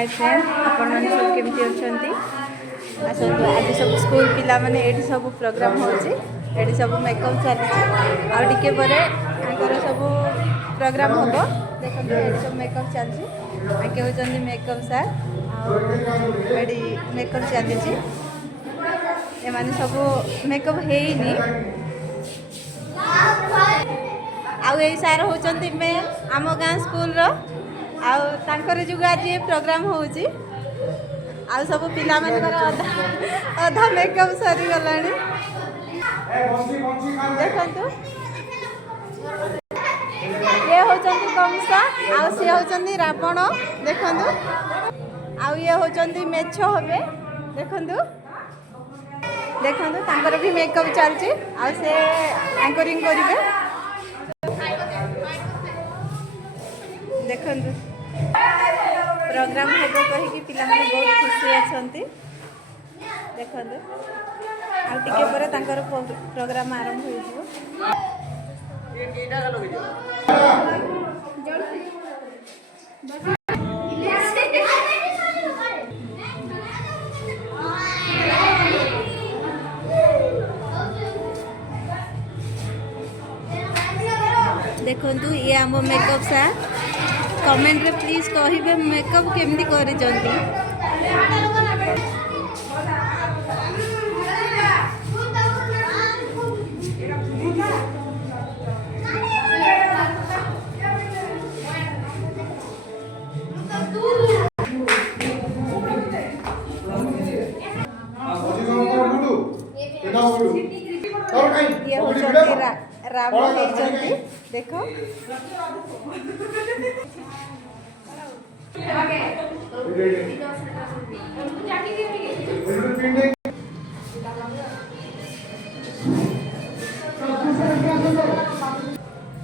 hi friend आपण मैंने सब केमती अच्छा आसतु आज सब स्कूल पिला माने एठी सब प्रोग्राम होची एठी सब मेकअप चली आउे पर सब प्रोग्राम हम देखो ये सब मेकअप चलती आगे होती मेकअप सार एटी मेकअप चली एमाने सब मेकअप हेनी आउ सार होचंती मैम आम गाँ स्कूल रो आउर जो आज प्रोग्राम होची आउ सब पिला मानकर अधा मेकअप सरी गलानी देखंतु ये होचंती कंसा आउ सी होचंती रावण देखंतु आउ ये होचंती मेछ होबे देखंतु देखंतु तांकर भी मेकअप चलची आउ से एंकरिंग करिवे देखंतु प्रोग्राम होगा कहीं पिला माने बहुत खुशी अच्छा देखते आगे पर प्रोग्राम आरंभ हो देखु ये आम मेकअप सार कमेंट रे प्लीज कहिबे मेकअप केमती करी जंती ये होचंती रावण होचंती देखो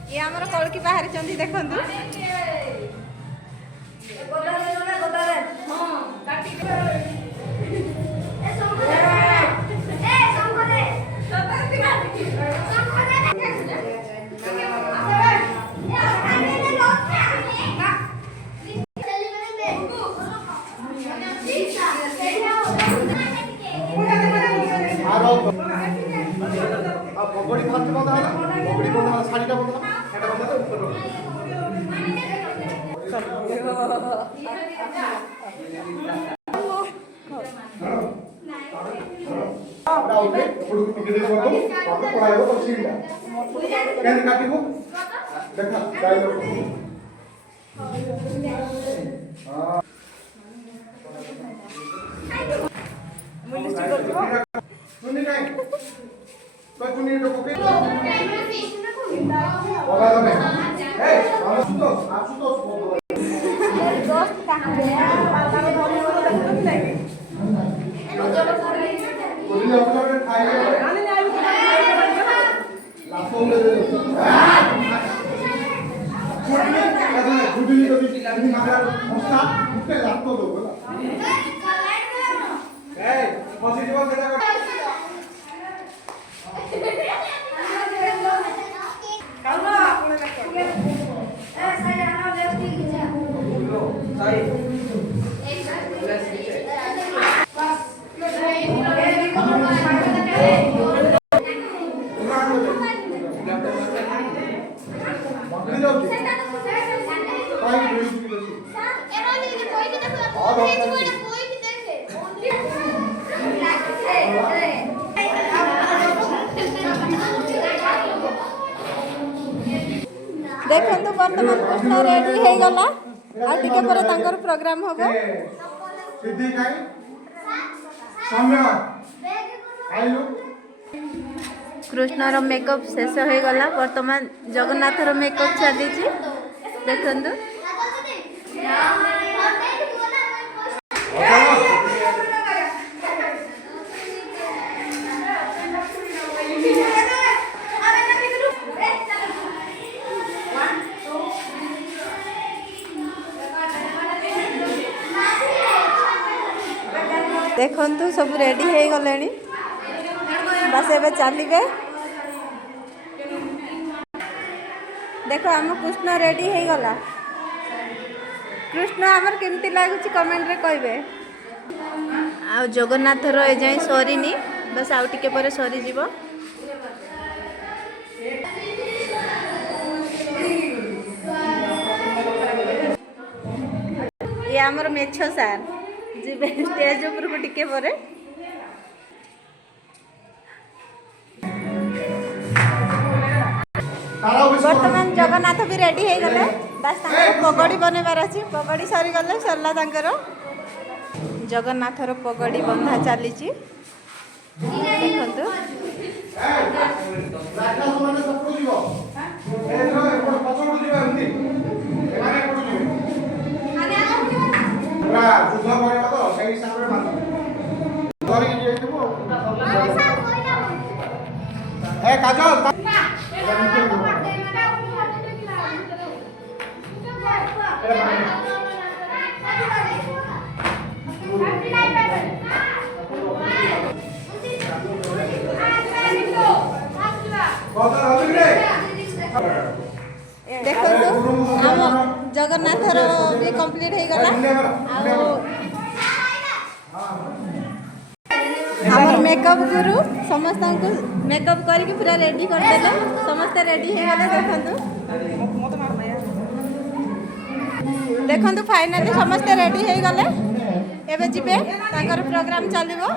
ये आमर कलकी बाहरी चंदी देखंतु पगड़ी फास्ट बंद है पगड़ी बंद है साड़ीटा बंद है सेटा बंद है ऊपर ओके थोड़ी टिके दे मतो आपको पढ़ाइबो तो सीधा केन काटिबो देखा डायलॉग हां मुझे कर सुननी नहीं कोई कुनी तो कोके बाबा तो ए आप सुतो दोस्त कहां गया बाबा को धोने नहीं कोई अपना खाएगा लाफों में गुडी गुडी नहीं मारा मस्ता उसके लाफों दो बोला ए पॉजिटिव सेटा देखंतु वर्तमान कृष्ण रेडी हे गला आ टिके पर तांकर प्रोग्राम होबो सिद्धि काई सौम्य आइलु कृष्ण रो मेकअप शेष हो गला वर्तमान जगन्नाथ रो मेकअप चली छी देखंतु देखंतु सब रेडी हो गले बस एबे चलिए देखो आम कृष्ण रेडी हो गला कृष्ण आमर केमती लगुच कमेंट रे कहबे आ जगन्नाथर ए जाई सरीनी बस आउ टिके पर सरी जीव ये आमर मेछ सार जीवे स्टेज ऊपर को टिके पर वर्तमान जगन्नाथ भी रेडी हो गले बस पगड़ी बनवार अच्छी पगड़ी सरी गले सरला तांकर जगन्नाथर पगड़ी बंधा चली देखु देखो आम जगन्नाथर भी कंप्लीट हो गला आमर मेकअप गुरु समस्त को मेकअप करके पूरा रेडी कर देले समस्त रेडी हो गले देखंतु फाइनली समस्त रेडी हो गले एबे जिबे ताकर प्रोग्राम चलिबो